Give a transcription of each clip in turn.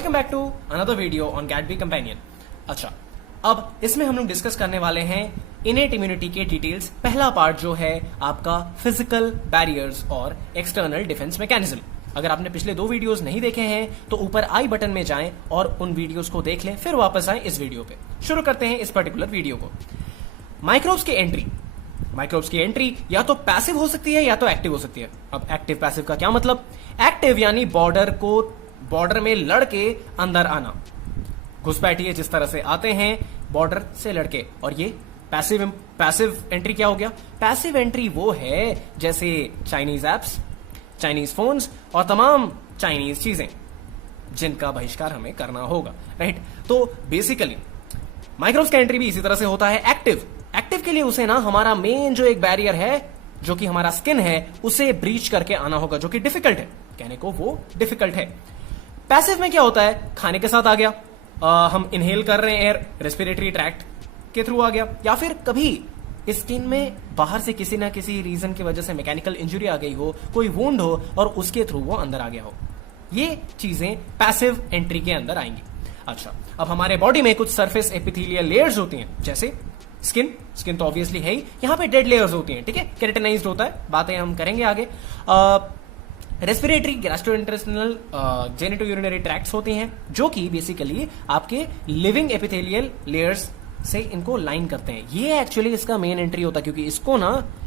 Welcome back to another video on GATE B companion. अच्छा, अब इसमें हम लोग डिस्कस करने वाले हैं इनेट इम्यूनिटी के डिटेल्स। पहला पार्ट जो है आपका फिजिकल बैरियर्स और एक्सटर्नल डिफेंस मैकेनिज्म। अगर आपने पिछले 2 वीडियोस नहीं देखे हैं तो ऊपर आई बटन में जाएं और उन वीडियोस को देख लें, फिर वापस आएं इस वीडियो पे। शुरू करते हैं इस पर्टिकुलर वीडियो को। माइक्रोब्स की एंट्री या तो पैसिव हो सकती है या तो एक्टिव हो सकती है। अब एक्टिव पैसिव का क्या मतलब? एक्टिव यानी बॉर्डर में लड़के अंदर आना, घुसपैठिए जिस तरह से आते हैं बॉर्डर से लड़के। और ये पैसिव एंट्री क्या हो गया? पैसिव एंट्री वो है जैसे चाइनीज एप्स, चाइनीज फोन्स और तमाम चाइनीज चीजें जिनका बहिष्कार हमें करना होगा, राइट। तो बेसिकली माइक्रोब्स का एंट्री भी इसी तरह से होता है। एक्टिव के लिए उसे ना हमारा मेन जो एक बैरियर है जो कि हमारा स्किन है उसे ब्रीच करके आना होगा, जो कि डिफिकल्ट है, कहने को वो डिफिकल्ट है। पैसिव में क्या होता है? खाने के साथ आ गया, हम इनहेल कर रहे हैं एयर, रेस्पिरेटरी ट्रैक्ट के थ्रू आ गया, या फिर कभी स्किन में बाहर से किसी ना किसी रीजन की वजह से मैकेनिकल इंजरी आ गई हो, कोई वुंड हो और उसके थ्रू वो अंदर आ गया हो। ये चीजें पैसिव एंट्री के अंदर आएंगी। अच्छा, अब हमारे बॉडी में कुछ सरफेस एपिथेलियल लेयर्स होती हैं, जैसे स्किन तो ऑब्वियसली है ही, यहां पे डेड लेयर्स होती हैं, ठीक है, केराटिनाइज्ड होता है, बातें हम करेंगे आगे। Respiratory, gastrointestinal, genito urinary tracts होती हैं जो कि बेसिकली आपके लिविंग एपिथेलियल लेयर्स से इनको लाइन करते हैं। ये एक्चुअली इसका मेन एंट्री होता है, क्योंकि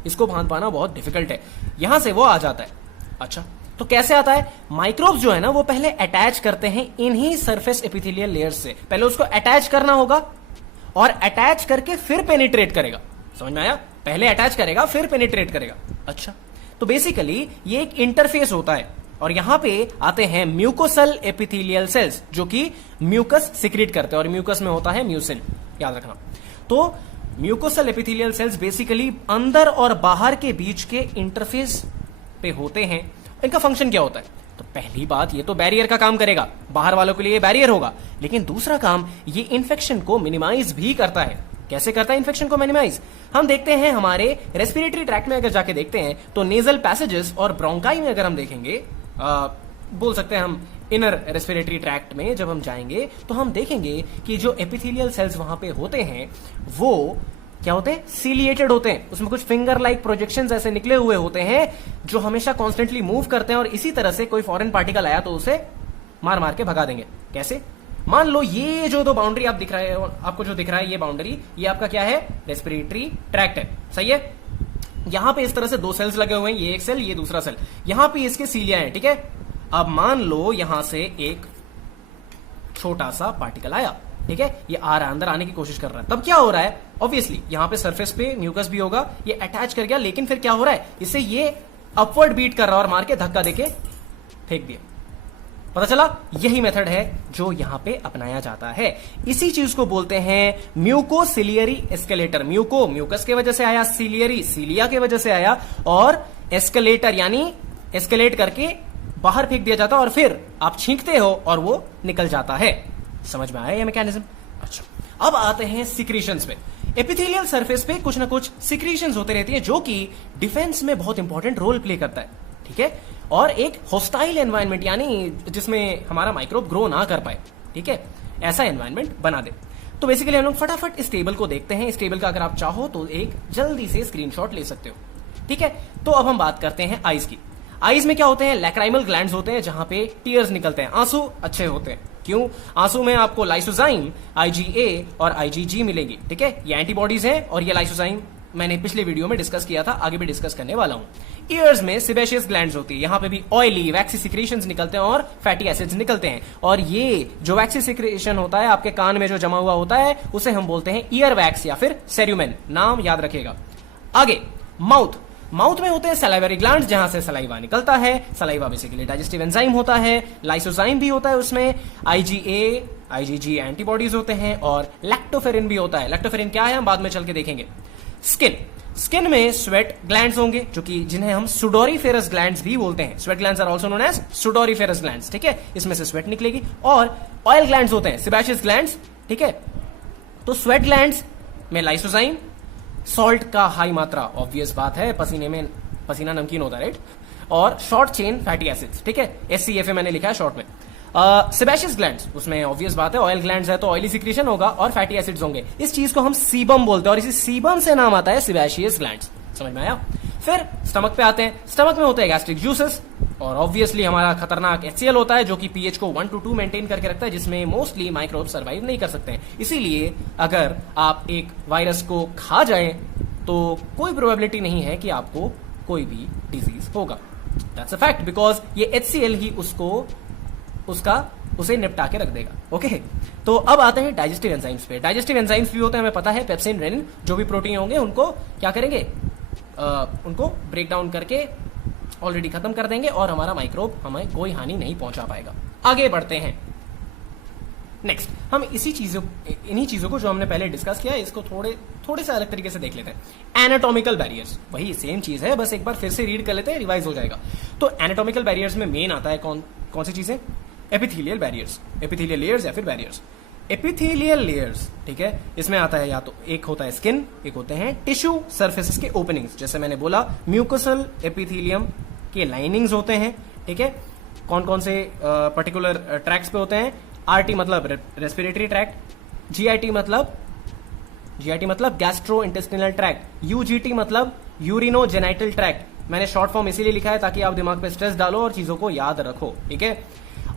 इसको भांत पाना बहुत डिफिकल्ट है, यहां से वो आ जाता है। अच्छा, तो कैसे आता है? माइक्रोब्स जो है ना वो पहले अटैच करते हैं इन्हीं सरफेस एपिथेलियल लेयर्स से। पहले उसको अटैच करना होगा और अटैच करके फिर पेनिट्रेट करेगा। समझ में आया? पहले अटैच करेगा फिर पेनिट्रेट करेगा। अच्छा, तो बेसिकली ये एक इंटरफेस होता है और यहां पे आते हैं म्यूकोसल एपिथेलियल सेल्स जो कि म्यूकस सिक्रीट करते हैं, और म्यूकस में होता है म्यूसिन, याद रखना। तो म्यूकोसल एपिथेलियल सेल्स बेसिकली अंदर और बाहर के बीच के इंटरफेस पे होते हैं। इनका फंक्शन क्या होता है? तो पहली बात, ये तो बैरियर का काम करेगा, बाहर वालों के लिए बैरियर होगा, लेकिन दूसरा काम ये इन्फेक्शन को मिनिमाइज भी करता है। कैसे करता है इन्फेक्शन को मिनिमाइज? हम देखते हैं हमारे रेस्पिरेटरी ट्रैक्ट में अगर जाके देखते हैं तो नेजल पैसेजेस और ब्रोंकाई में अगर हम देखेंगे, बोल सकते हैं हम इनर रेस्पिरेटरी ट्रैक्ट में जब हम जाएंगे तो हम देखेंगे कि जो एपिथेलियल सेल्स वहां पे होते हैं वो क्या होते हैं? सीलिएटेड होते हैं। उसमें कुछ फिंगर लाइक प्रोजेक्शंस ऐसे निकले हुए होते हैं जो हमेशा कॉन्स्टेंटली मूव करते हैं, और इसी तरह से कोई फॉरेन पार्टिकल आया तो उसे मार मार के भगा देंगे। कैसे? मान लो ये जो 2 बाउंड्री आप दिख रहा है, आपको जो दिख रहा है ये बाउंड्री, ये आपका क्या है? रेस्पिरेटरी ट्रैक्ट है, सही है। यहां पे इस तरह से 2 सेल्स लगे हुए हैं, ये एक सेल, ये दूसरा सेल, यहां पे इसके सीलिया है, ठीक है। अब मान लो यहां से एक छोटा सा पार्टिकल आया, ठीक है, ये आ रहा है, अंदर आने की कोशिश कर रहा है, तब क्या हो रहा है? ऑब्वियसली यहां पे सरफेस पे म्यूकस भी होगा, ये अटैच कर गया, लेकिन फिर क्या हो रहा है? इससे ये अपवर्ड बीट कर रहा है और मार के धक्का देके फेंक दिया। पता चला? यही मेथड है जो यहां पे अपनाया जाता है। इसी चीज को बोलते हैं म्यूकोसिलियरी एस्केलेटर। म्यूकस की वजह से आया, सिलियरी सीलिया की वजह से आया, और एस्केलेटर यानी एस्केलेट करके बाहर फेंक दिया जाता है और फिर आप छींकते हो और वो निकल जाता है। समझ में आया ये मैकेनिज्म? अच्छा, अब आते हैं सिक्रीशंस पे। एपिथेलियल सरफेस पे कुछ ना कुछ सिक्रीशंस होते रहती है जो कि डिफेंस में बहुत इंपॉर्टेंट रोल प्ले करता है, ठीक है, और एक होस्टाइल एनवायरनमेंट यानी जिसमें हमारा माइक्रोब ग्रो ना कर पाए, ठीक है, ऐसा एनवायरनमेंट बना दे। तो बेसिकली हम लोग फटाफट इस टेबल को देखते हैं। इस टेबल का अगर आप चाहो तो एक जल्दी से स्क्रीनशॉट ले सकते हो, ठीक है। तो अब हम बात करते हैं आईज की। आईज में क्या होते हैं? लैक्राइमल ग्लैंड्स होते हैं जहां पे टीयर्स निकलते हैं, आंसू अच्छे होते हैं। क्यों? आंसू में आपको लाइसोजाइम, IgA और IgG मिलेगी, ठीक है, ये एंटीबॉडीज हैं, और ये लाइसोजाइम मैंने पिछले वीडियो में डिस्कस किया था, आगे भी डिस्कस करने वाला हूं। ईयर्स में सिबेशियस ग्लैंड्स होती है, यहां पे भी ऑयली वैक्सी सिक्रीशंस निकलते हैं और फैटी एसिड्स निकलते हैं, और ये जो वैक्सी सिक्रीशन होता है आपके कान में जो जमा हुआ होता है उसे हम बोलते हैं ईयर वैक्स या फिर सेरुमेन, नाम याद रखिएगा। आगे माउथ में होते हैं सलाइवरी ग्लैंड्स जहां से सलाइवा निकलता है। सलाइवा बेसिकली डाइजेस्टिव एंजाइम होता है, लाइसोजाइम भी होता है उसमें, IgA, IgG एंटीबॉडीज होते हैं, और लैक्टोफेरिन भी होता है। लैक्टोफेरिन क्या है हम बाद में चल के देखेंगे। स्किन में स्वेट ग्लैंड्स होंगे जो कि जिन्हें हम सुडोरीफेरस ग्लैंड्स भी बोलते हैं। Sweat glands are also known as sudoriferous glands, ठीक है, इसमें से स्वेट निकलेगी। और ऑयल ग्लैंड्स होते हैं, सिबेशियस ग्लैंड्स, ठीक है। तो स्वेट ग्लैंड्स में लाइसोजाइम, सॉल्ट का हाई मात्रा, ऑब्वियस बात है, पसीना नमकीन होता है, राइट, और शॉर्ट चेन फैटी एसिड्स, ठीक है, SCFA मैंने लिखा है शॉर्ट में। सेबेशियस ग्लैंड्स, उसमें ऑब्वियस बात है ऑयल ग्लैंड्स है तो ऑयली सिक्रीशन होगा और फैटी एसिड्स होंगे। इस चीज को हम सीबम बोलते हैं और इसी सीबम से नाम आता है सेबेशियस ग्लैंड्स। समझ में आया? फिर स्टमक पे आते हैं। स्टमक में होते हैं गैस्ट्रिक जूसेस और ऑब्वियसली हमारा खतरनाक HCl होता है जो कि पीएच को 1 to 2 मेंटेन करके रखता है, जिसमें मोस्टली माइक्रोब सर्वाइव नहीं कर सकते हैं। इसीलिए अगर आप एक वायरस को खा जाए तो कोई प्रोबेबिलिटी नहीं है कि आपको कोई भी डिजीज होगा। दैट्स अ फैक्ट, बिकॉज ये HCl ही उसे निपटा के रख देगा। ओके तो अब आते हैं डाइजेस्टिव एंजाइम्स पे। डाइजेस्टिव एंजाइम्स भी होते हैं, हमें पता है पेप्सिन, रेनिन, जो भी प्रोटीन होंगे उनको क्या करेंगे, उनको ब्रेक डाउन करके ऑलरेडी खत्म कर देंगे और हमारा माइक्रोब हमें कोई हानि नहीं पहुंचा पाएगा। आगे बढ़ते हैं। नेक्स्ट हम इन्हीं चीजों को जो हमने पहले डिस्कस किया इसको थोड़े से अलग तरीके से देख लेते हैं। एनाटॉमिकल बैरियर्स, वही सेम चीज है, बस एक बार फिर से रीड कर लेते हैं, रिवाइज हो जाएगा। तो एनाटॉमिकल बैरियर्स में मेन आता है कौन सी चीजें? एपिथेलियल बैरियर्स, एपिथेलियल लेयर्स या फिर बैरियर्स। एपिथेलियल लेयर्स, ठीक है, इसमें आता है या तो एक होता है स्किन, एक होते हैं टिश्यू सरफेसेस के ओपनिंग्स। जैसे मैंने बोला म्यूकोसल एपिथेलियम के लाइनिंग्स होते हैं, ठीक है। कौन कौन से पर्टिकुलर ट्रैक्ट्स पे होते हैं? आरटी मतलब रेस्पिरेटरी ट्रैक्ट, जीआईटी मतलब गैस्ट्रो इंटेस्टिनल ट्रैक्ट, यूजीटी मतलब यूरिनो जेनाइटल ट्रैक्ट। मैंने शॉर्ट फॉर्म इसीलिए लिखा है ताकि आप दिमाग पे स्ट्रेस डालो और चीजों को याद रखो, ठीक है।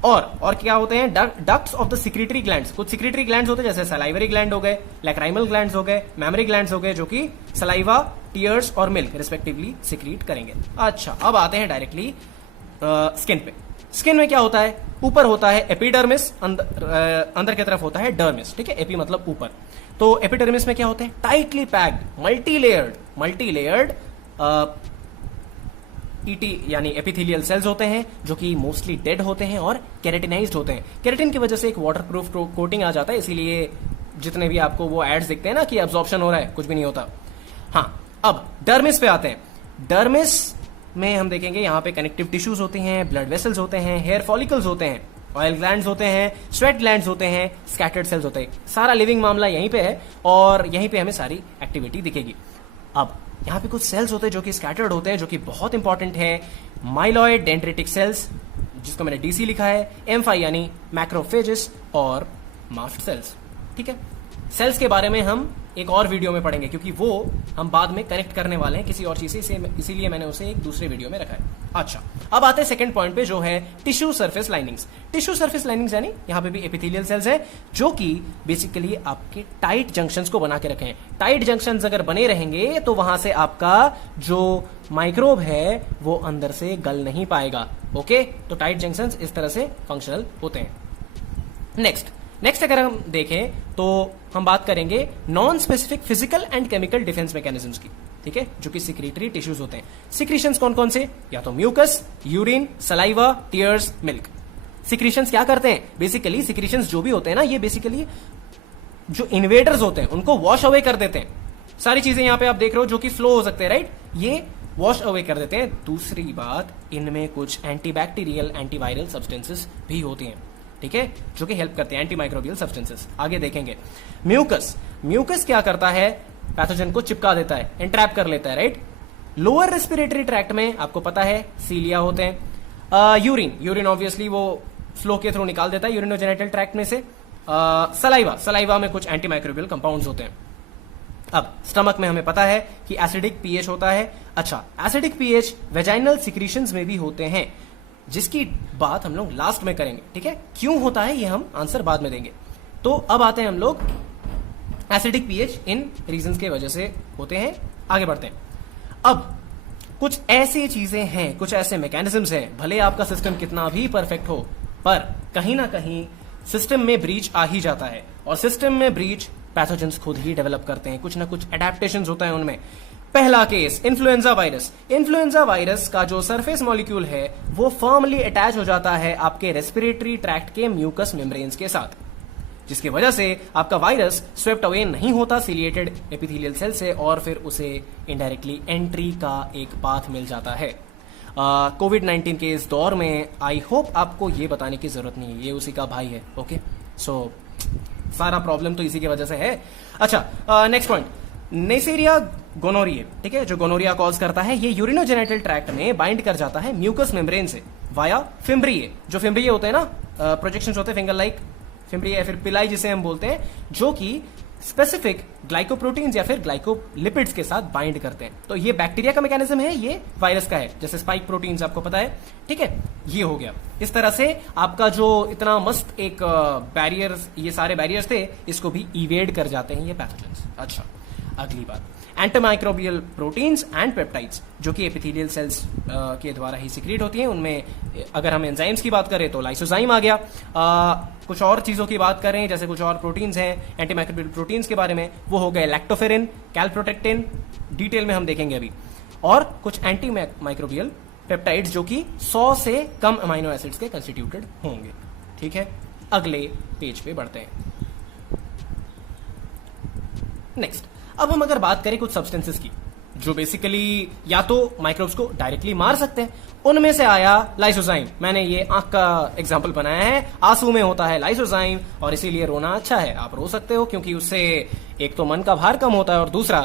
और क्या होते हैं? Ducts of the secretory glands. कुछ सिक्रेटरी ग्लैंड्स होते हैं जैसे सलाइवरी ग्लैंड हो गए, लैक्राइमल ग्लैंड्स हो गए, मेमरी ग्लैंड्स हो गए, जो कि सलाइवा, टीयर्स और मिल्क रिस्पेक्टिवली सिक्रीट करेंगे। अच्छा अब आते हैं डायरेक्टली स्किन पे। स्किन में क्या होता है? ऊपर होता है एपिडर्मिस, अंदर की तरफ होता है डर्मिस, ठीक है। एपी मतलब ऊपर। तो एपिडर्मिस में क्या होते हैं? टाइटली पैक्ड मल्टीलेयर्ड ईटी यानी एपिथेलियल सेल्स होते हैं जो कि मोस्टली डेड होते हैं और केराटिनाइज्ड होते हैं। केराटिन की वजह से एक वाटरप्रूफ कोटिंग आ जाता है, इसीलिए जितने भी आपको वो एड्स दिखते हैं ना कि एब्जॉर्प्शन हो रहा है, कुछ भी नहीं होता। हाँ अब डर्मिस पे आते हैं। डर्मिस में हम देखेंगे यहाँ पे कनेक्टिव टिश्यूज होते हैं, ब्लड वेसल्स होते हैं, हेयर फॉलिकल्स होते हैं, ऑयल ग्लैंड्स होते हैं, स्वेट ग्लैंड्स होते हैं, स्कैटर्ड सेल्स होते हैं। सारा लिविंग मामला यहीं पे है और यहीं पे हमें सारी एक्टिविटी दिखेगी। अब यहाँ पे कुछ सेल्स होते हैं जो कि स्कैटर्ड होते हैं, जो कि बहुत इंपॉर्टेंट है। माइलॉइड डेंड्रिटिक सेल्स, जिसको मैंने डीसी लिखा है, एम्फाई यानी मैक्रोफेजेस और मास्ट सेल्स, ठीक है। सेल्स के बारे में हम एक और वीडियो में पढ़ेंगे क्योंकि वो हम बाद में कनेक्ट करने वाले हैं किसी और चीज से, इसीलिए मैंने उसे एक दूसरे वीडियो में रखा है। अच्छा अब आते हैं सेकंड पॉइंट पे जो है tissue surface linings. Tissue surface linings यानी यहाँ पे भी एपिथेलियल सेल्स है जो कि बेसिकली आपके टाइट जंक्शंस को बना के रखे हैं। टाइट जंक्शंस अगर बने रहेंगे तो वहां से आपका जो माइक्रोब है वो अंदर से गल नहीं पाएगा। ओके तो टाइट जंक्शंस इस तरह से फंक्शनल होते हैं। नेक्स्ट अगर हम देखें तो हम बात करेंगे non specific physical and chemical defence mechanisms की, ठीक है, जो कि सिक्रेटरी टिश्यूज होते हैं। सिक्रीशंस कौन कौन से? या तो mucus, urine, saliva, tears, milk. Secretions क्या करते हैं? बेसिकली सिक्रीशंस जो भी होते हैं ना, ये बेसिकली जो इन्वेडर्स होते हैं उनको वॉश अवे कर देते हैं। सारी चीजें यहां पे आप देख रहे हो जो कि फ्लो हो सकते हैं, राइट, ये वॉश अवे कर देते हैं। दूसरी बात, इनमें कुछ एंटीबैक्टीरियल एंटीवायरल सब्सटेंसेस भी होती हैं, ठीक है, जो कि हेल्प करते हैं, एंटी माइक्रोबियल सब्सटेंसेस। आगे देखेंगे म्यूकस क्या करता है? पैथोजन को चिपका देता है, एंट्रैप कर लेता है, राइट। लोअर रेस्पिरेटरी ट्रैक्ट में आपको पता है सीलिया होते हैं। यूरिन ऑब्वियसली वो फ्लो के थ्रू निकाल देता है यूरिनोजेनिटल ट्रैक्ट में से। सलाइवा में कुछ एंटी माइक्रोबियल कंपाउंड्स होते हैं। अब स्टमक में हमें पता है कि एसिडिक पीएच होता है। अच्छा एसिडिक पीएच वेजाइनल सिक्रीशंस में भी होते हैं, जिसकी बात हम लोग लास्ट में करेंगे, ठीक है। क्यों होता है ये हम आंसर बाद में देंगे। तो अब आते हैं हम लोग एसिडिक पीएच इन रीजंस के वजह से होते हैं। आगे बढ़ते हैं। अब कुछ ऐसी चीजें हैं, कुछ ऐसे मैकेनिज्म्स हैं, भले आपका सिस्टम कितना भी परफेक्ट हो पर कहीं ना कहीं सिस्टम में ब्रीच आ ही जाता है और सिस्टम में ब्रीच पैथोजेंस खुद ही डेवलप करते हैं, कुछ ना कुछ एडेप्टेशंस होता है उनमें। पहला case influenza virus. Influenza virus का जो सरफेस मॉलिक्यूल है वो फर्मली अटैच हो जाता है आपके रेस्पिरेटरी ट्रैक्ट के म्यूकस मेम्ब्रेन्स के साथ, जिसकी वजह से आपका वायरस स्वेप्ट अवे नहीं होता सिलिएटेड एपिथेलियल सेल से और फिर उसे इनडायरेक्टली एंट्री का एक पाथ मिल जाता है। कोविड-19 के इस दौर में आई होप आपको ये बताने की जरूरत नहीं है, ये उसी का भाई है। ओके सो सारा प्रॉब्लम तो इसी की वजह से है। अच्छा नेक्स्ट पॉइंट, नेसेरिया गोनोरिया, ठीक है, जो गोनोरिया कॉज करता है, ये यूरिनोजेनिटल ट्रैक्ट में बाइंड कर जाता है म्यूकस मेम्ब्रेन से वाया फिम्ब्रिए। जो फिम्ब्रिए होते हैं ना प्रोजेक्शन होते हैं फिंगर लाइक फिम्ब्रिया या फिर पिलाई जिसे हम बोलते हैं, जो कि स्पेसिफिक ग्लाइकोप्रोटीन्स या फिर ग्लाइकोलिपिड्स के साथ बाइंड करते हैं। तो ये बैक्टीरिया का मैकेनिज्म है, ये वायरस का है, जैसे स्पाइक प्रोटीन्स आपको पता है। ठीक है, ये हो गया। इस तरह से आपका जो इतना मस्त एक बैरियर्स, ये सारे बैरियर्स थे, इसको भी इवेड कर जाते हैं ये पैथोजेंस। अच्छा, अगली बात, एंटीमाइक्रोबियल प्रोटीन्स एंड पेप्टाइड्स, जो कि एपिथेलियल सेल्स के द्वारा ही सिक्रीट होती हैं। उनमें अगर हम एंजाइम्स की बात करें तो लाइसोजाइम आ गया। कुछ और चीजों की बात करें, जैसे कुछ और प्रोटीन्स हैं एंटीमाइक्रोबियल प्रोटीन्स के बारे में, वो हो गए लैक्टोफेरिन, कैलप्रोटेक्टिन, डिटेल में हम देखेंगे अभी, और कुछ एंटी माइक्रोबियल पेप्टाइड्स जो कि 100 से कम अमाइनो एसिड्स के कंस्टिट्यूटेड होंगे। ठीक है, अगले पेज पे बढ़ते हैं। नेक्स्ट, अब हम अगर बात करें कुछ सब्सटेंसेस की जो बेसिकली या तो माइक्रोब्स को डायरेक्टली मार सकते हैं, उनमें से आया लाइसोजाइम। मैंने ये आंख का एग्जांपल बनाया है। आंसू में होता है लाइसोजाइम और इसीलिए रोना अच्छा है, आप रो सकते हो क्योंकि उससे एक तो मन का भार कम होता है और दूसरा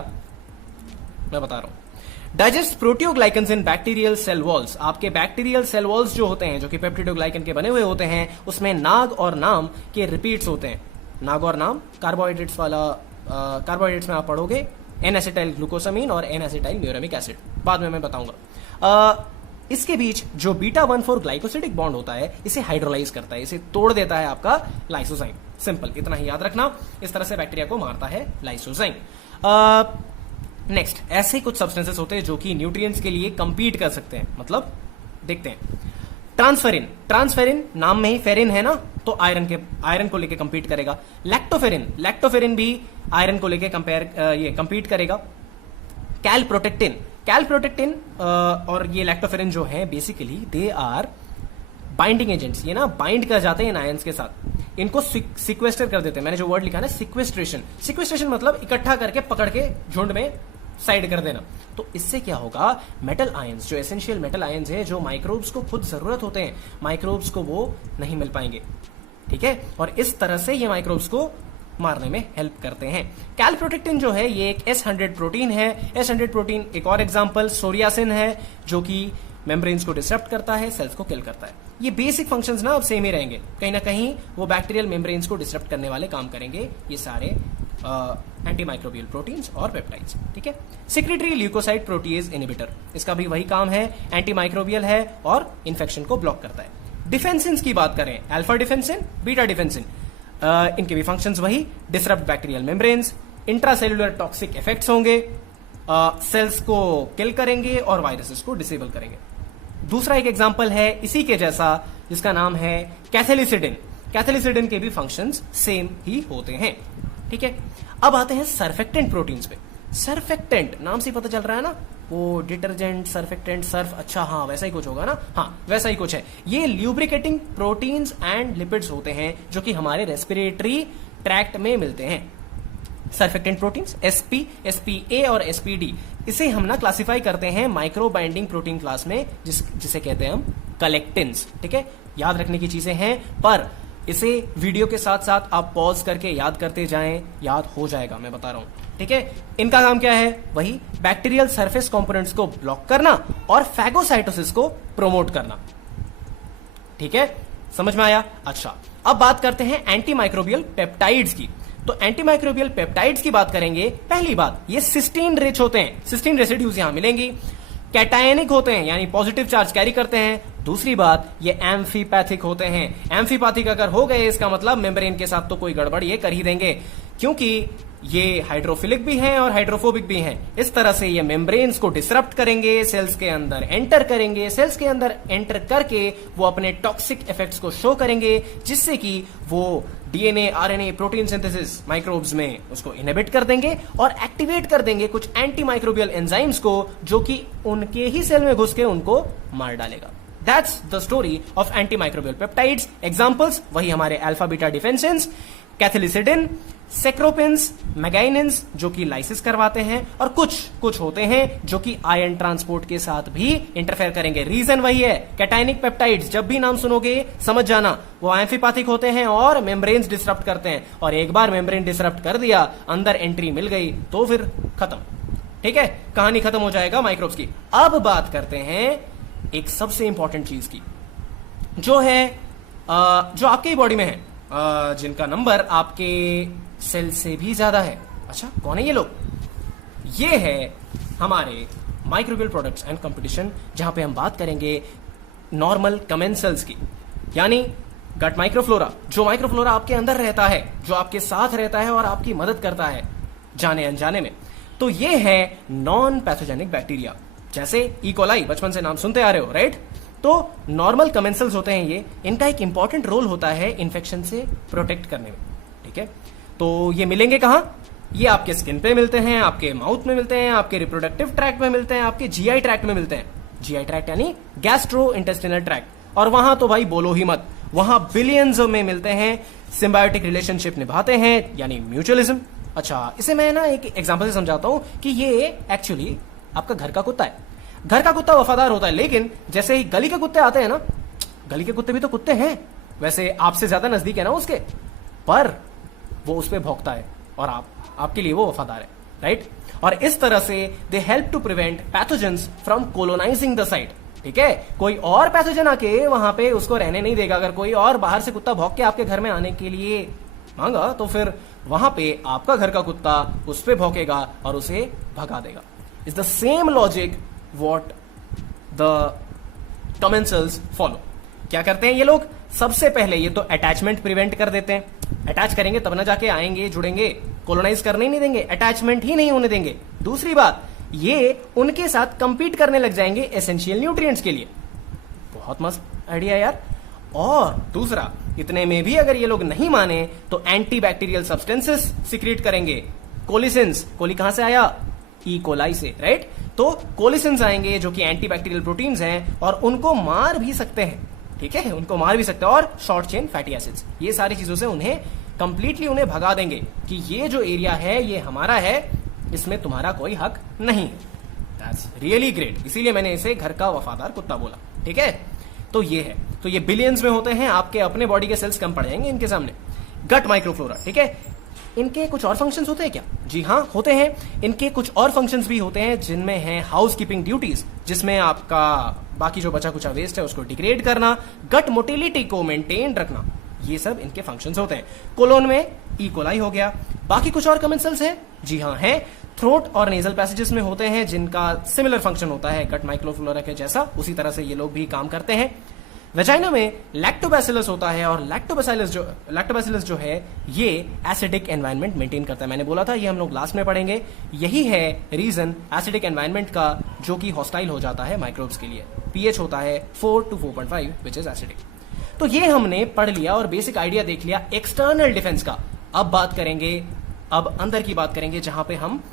मैं बता रहा हूं, digest proteoglycans in bacterial cell walls. आपके बैक्टीरियल सेल वॉल्स जो होते हैं, जो कि पेप्टिडोग्लाइकन के बने हुए होते हैं, उसमें नाग और नाम के रिपीट्स होते हैं। नाग और नाम कार्बोहाइड्रेट्स वाला, कार्बोहाइड्रेट्स में आप पढ़ोगे एन एसिटाइल ग्लूकोसामीन और एन एसिटाइल म्यूरेमिक एसिड, बाद में मैं बताऊंगा। इसके बीच जो बीटा 1,4 ग्लाइकोसिडिक बॉन्ड होता है, इसे हाइड्रोलाइज करता है, इसे तोड़ देता है आपका लाइसोजाइम। सिंपल, इतना ही याद रखना। इस तरह से बैक्टीरिया को मारता है लाइसोजाइम। नेक्स्ट, ऐसे कुछ सब्सटेंसेस होते हैं जो कि न्यूट्रिएंट्स के लिए कंपीट कर सकते हैं। मतलब देखते हैं, ट्रांसफेरिन, ट्रांसफेरिन नाम में ही फेरिन है ना, तो आयरन को लेके कंपीट करेगा। लैक्टोफेरिन, लैक्टोफेरिन भी आयरन को लेके कंपीट करेगा। कैलप्रोटेक्टिन, कैलप्रोटेक्टिन और ये लैक्टोफेरिन जो है basically they are binding agents. ये ना बाइंड कर जाते हैं इन आयंस के साथ, इनको सिक्वेस्टर कर देते हैं। मैंने जो वर्ड लिखा है ना सिक्वेस्ट्रेशन, सिक्वेस्ट्रेशन मतलब इकट्ठा करके पकड़ के झुंड में साइड कर देना। तो इससे क्या होगा, मेटल आयंस, जो एसेंशियल मेटल आयंस है, जो माइक्रोब्स को खुद जरूरत होते हैं, माइक्रोब्स को वो नहीं मिल पाएंगे। ठीक है, और इस तरह से ये माइक्रोब्स को मारने में हेल्प करते हैं। कैलप्रोटेक्टिन जो है ये एक S100 प्रोटीन है। S100 प्रोटीन एक और एग्जांपल सोरियासिन है, जो कि मेम्ब्रेन्स को डिसरप्ट करता है, सेल्स को किल करता है। ये बेसिक फंक्शंस ना अब सेम ही रहेंगे, कहीं ना कहीं वो बैक्टीरियल मेम्ब्रेन्स को डिसरप्ट करने वाले काम करेंगे ये सारे एंटीमाइक्रोबियल प्रोटीन्स और पेप्टाइड्स। ठीक है, सिक्रेटरी ल्यूकोसाइड प्रोटीएज इनहिबिटर, इसका भी वही काम है, एंटीमाइक्रोबियल है और इन्फेक्शन को ब्लॉक करता है। डिफेंसिन्स की बात करें, अल्फा डिफेंसिन, बीटा डिफेंसिन, इनके भी फंक्शंस वही, disrupt bacterial membranes, intracellular toxic effects होंगे, सेल्स को किल करेंगे और वायरसेस को डिसेबल करेंगे। दूसरा एक एग्जांपल है इसी के जैसा, जिसका नाम है कैथेलिसिडिन। कैथेलिसिडिन के भी फंक्शंस सेम ही होते हैं। ठीक है, अब आते हैं सर्फेक्टेंट प्रोटीन्स पे। सर्फेक्टेंट नाम से पता चल रहा है ना, वो डिटर्जेंट, सर्फेक्टेंट, सर्फ, अच्छा हाँ वैसा ही कुछ होगा ना, हाँ वैसा ही कुछ है। ये ल्यूब्रिकेटिंग प्रोटीन्स एंड लिपिड्स होते हैं जो कि हमारे रेस्पिरेटरी ट्रैक्ट में मिलते हैं। सर्फेक्टेंट प्रोटीन्स SP, SPA और SPD, इसे हम ना क्लासिफाई करते हैं माइक्रो बाइंडिंग प्रोटीन क्लास में, जिसे कहते हैं हम कलेक्टिन्स। ठीक है, याद रखने की चीजें हैं, पर इसे वीडियो के साथ साथ आप पॉज करके याद करते जाएं, याद हो जाएगा, मैं बता रहा हूं। ठीक है, इनका काम क्या है, वही बैक्टीरियल सरफेस कंपोनेंट्स को ब्लॉक करना और फैगोसाइटोसिस को प्रोमोट करना। ठीक है, समझ में आया? अच्छा, अब बात करते हैं एंटीमाइक्रोबियल पेप्टाइड्स की। तो एंटीमाइक्रोबियल पेप्टाइड्स की बात करेंगे। पहली बात, ये सिस्टीन रिच होते हैं, सिस्टीन रेसिड्यूज यहां मिलेंगी, कैटायनिक होते हैं यानी पॉजिटिव चार्ज कैरी करते हैं। दूसरी बात, ये एम्फीपैथिक होते हैं। एम्फीपैथिक अगर हो गए इसका मतलब मेम्ब्रेन के साथ तो कोई गड़बड़ ये कर ही देंगे, क्योंकि ये हाइड्रोफिलिक भी हैं और हाइड्रोफोबिक भी हैं। इस तरह से ये मेम्ब्रेन्स को डिसरप्ट करेंगे, सेल्स के अंदर एंटर करेंगे, सेल्स के अंदर एंटर करके वो अपने टॉक्सिक इफेक्ट्स को शो करेंगे, जिससे कि वो DNA, RNA, protein synthesis microbes में उसको इनहिबिट कर देंगे और एक्टिवेट कर देंगे कुछ एंटी माइक्रोबियल एंजाइम्स को, जो कि उनके ही सेल में घुस के उनको मार डालेगा। That's the story of anti microbial peptides. Examples वही हमारे अल्फा बीटा डिफेंसिन्स, कैथेलिसिडिन, सेक्रोपिन्स, मैगाइनिन्स जो कि लाइसिस करवाते हैं, और कुछ होते हैं जो कि आयन ट्रांसपोर्ट के साथ भी इंटरफेयर करेंगे। रीजन वही है, कैटायनिक पेप्टाइड्स जब भी नाम सुनोगे समझ जाना, वो एम्फीपैथिक होते हैं और मेम्ब्रेन्स डिसरप्ट करते हैं, और एक बार मेम्ब्रेन डिसरप्ट कर दिया, अंदर एंट्री मिल गई तो फिर खत्म। ठीक है, कहानी खत्म हो जाएगा माइक्रोब्स की। अब बात करते हैं एक सबसे इंपॉर्टेंट चीज की, जो है जो आपके ही बॉडी में है, जिनका नंबर आपके सेल से भी ज्यादा है। अच्छा, कौन है ये लोग? ये है हमारे माइक्रोबियल प्रोडक्ट्स एंड कंपटीशन, जहां पे हम बात करेंगे नॉर्मल कमेंसल्स की, यानी गट माइक्रोफ्लोरा, जो माइक्रोफ्लोरा आपके अंदर रहता है, जो आपके साथ रहता है और आपकी मदद करता है जाने अनजाने में। तो ये है नॉन पैथोजेनिक बैक्टीरिया, जैसे ई कोलाई, बचपन से नाम सुनते आ रहे हो, राइट? तो नॉर्मल कमेंसल्स होते हैं ये, इनका एक इंपॉर्टेंट रोल होता है इन्फेक्शन से प्रोटेक्ट करने में, ठीक है? तो ये मिलेंगे कहां? ये आपके स्किन पे मिलते हैं, आपके माउथ में मिलते हैं, आपके रिप्रोडक्टिव ट्रैक्ट में मिलते हैं, आपके जीआई ट्रैक्ट में मिलते हैं। जीआई ट्रैक्ट यानी गैस्ट्रो इंटेस्टिनल ट्रैक्ट, और वहां तो भाई बोलो ही मत, वहां बिलियंस में मिलते हैं, सिम्बायोटिक रिलेशनशिप निभाते हैं, यानी म्यूचुअलिज्म। अच्छा, इसे मैं ना एक एग्जांपल से समझाता हूं कि ये एक्चुअली आपका घर का कुत्ता है। घर का कुत्ता वफादार होता है, लेकिन जैसे ही गली के कुत्ते आते हैं ना, गली के कुत्ते भी तो कुत्ते हैं, वैसे आपसे ज्यादा नजदीक है ना उसके, पर वो उस पर भौंकता है और आपके लिए वो वफादार है, राइट? और इस तरह से they help to prevent pathogens from colonising the site, ठीक है? कोई और पैथोजन आके वहां पे उसको रहने नहीं देगा। अगर कोई और बाहर से कुत्ता भौंक के आपके घर में आने के लिए मांगा, तो फिर वहां पे आपका घर का कुत्ता उस पे भौंकेगा और उसे भगा देगा। It's the same logic what the commensals follow. क्या करते हैं ये लोग? सबसे पहले ये तो अटैचमेंट प्रिवेंट कर देते हैं। अटैच करेंगे तब ना जाके आएंगे, जुड़ेंगे, कोलोनाइज करने ही नहीं देंगे, अटैचमेंट ही नहीं होने देंगे। दूसरी बात, ये उनके साथ कंपीट करने लग जाएंगे एसेंशियल न्यूट्रिएंट्स के लिए। बहुत मस्त आइडिया यार। और दूसरा, इतने में भी अगर ये लोग नहीं माने तो एंटी बैक्टीरियल सब्सटेंसेस सिक्रीट करेंगे। कोलिसिन्स, कोली कहां से आया? ई कोलाई से, राइट? तो कोलिसिन्स आएंगे जो कि एंटी बैक्टीरियल प्रोटीन्स हैं और उनको मार भी सकते हैं, ठीक है? उनको मार भी सकते हैं। और शॉर्ट चेन फैटी एसिड्स, ये सारी चीजों से उन्हें कंप्लीटली भगा देंगे कि ये जो एरिया है ये हमारा है, इसमें तुम्हारा कोई हक नहीं है। दैट्स रियली ग्रेट, इसीलिए मैंने इसे घर का वफादार कुत्ता बोला, ठीक है? तो ये है, तो ये बिलियंस में होते हैं, आपके अपने बॉडी के सेल्स कम पड़ जाएंगे इनके सामने। गट माइक्रोफ्लोरा, ठीक है? इनके कुछ और फंक्शंस होते हैं क्या? जी हाँ, होते हैं। इनके कुछ और फंक्शंस भी होते हैं, जिनमें है हाउस कीपिंग ड्यूटीज, जिसमें आपका बाकी जो बचा कुचा वेस्ट है उसको डिग्रेड करना, गट मोटिलिटी को मेंटेन रखना, ये सब इनके फंक्शंस होते हैं। कोलोन में ई कोलाई हो गया। बाकी कुछ और कमेंसल्स हैं? जी हाँ है। थ्रोट और नेजल पैसेजेस में होते हैं, जिनका सिमिलर फंक्शन होता है गट माइक्रोफ्लोरा के जैसा, उसी तरह से ये लोग भी काम करते हैं। वेजाइना में लैक्टोबैसिलस होता है, और लैक्टोबैसिलस जो है ये एसिडिक एनवायरनमेंट मेंटेन करता है। मैंने बोला था ये हम लोग लास्ट में पढ़ेंगे। यही है रीजन एसिडिक एनवायरनमेंट का, जो कि हॉस्टाइल हो जाता है माइक्रोब्स के लिए। पीएच होता है 4 to 4.5 विच इज एसिडिक। तो ये हमने पढ़ लिया और बेसिक आइडिया देख लिया एक्सटर्नल डिफेंस का। अब बात करेंगे, अब अंदर की बात करेंगे, जहां पे हम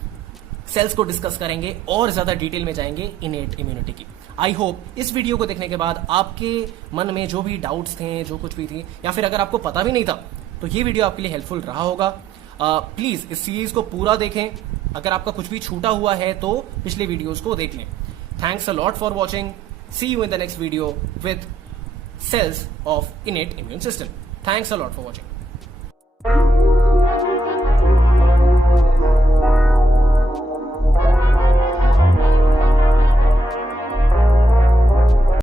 सेल्स को डिस्कस करेंगे और ज्यादा डिटेल में जाएंगे इनेट इम्यूनिटी की। आई होप इस वीडियो को देखने के बाद आपके मन में जो भी डाउट्स थे, जो कुछ भी थी, या फिर अगर आपको पता भी नहीं था, तो ये वीडियो आपके लिए हेल्पफुल रहा होगा। प्लीज इस सीरीज को पूरा देखें। अगर आपका कुछ भी छूटा हुआ है तो पिछले वीडियोस को देख लें। Thanks a lot for watching. See you in the next video with cells of innate immune system. Thanks a lot for watching.